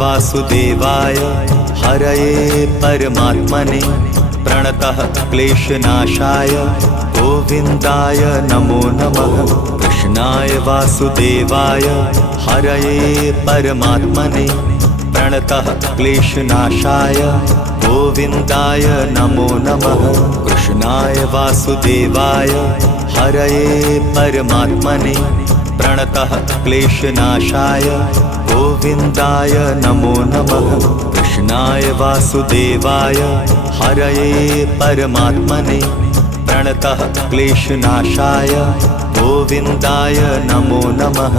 वासुदेवाय हरये परमात्मने प्रणतः क्लेशनाशाय गोविन्दाय नमो नमः। कृष्णाय वासुदेवाय हरये परमात्मने प्रणतः क्लेशनाशाय गोविन्दाय नमो नमः। कृष्णाय वासुदेवाय हरये परमात्मने प्रणतः क्लेशनाशाय गोविन्दाय नमो नमः। कृष्णाय वासुदेवाय हरये परमात्मने प्रणतः क्लेशनाशाय गोविन्दाय नमो नमः।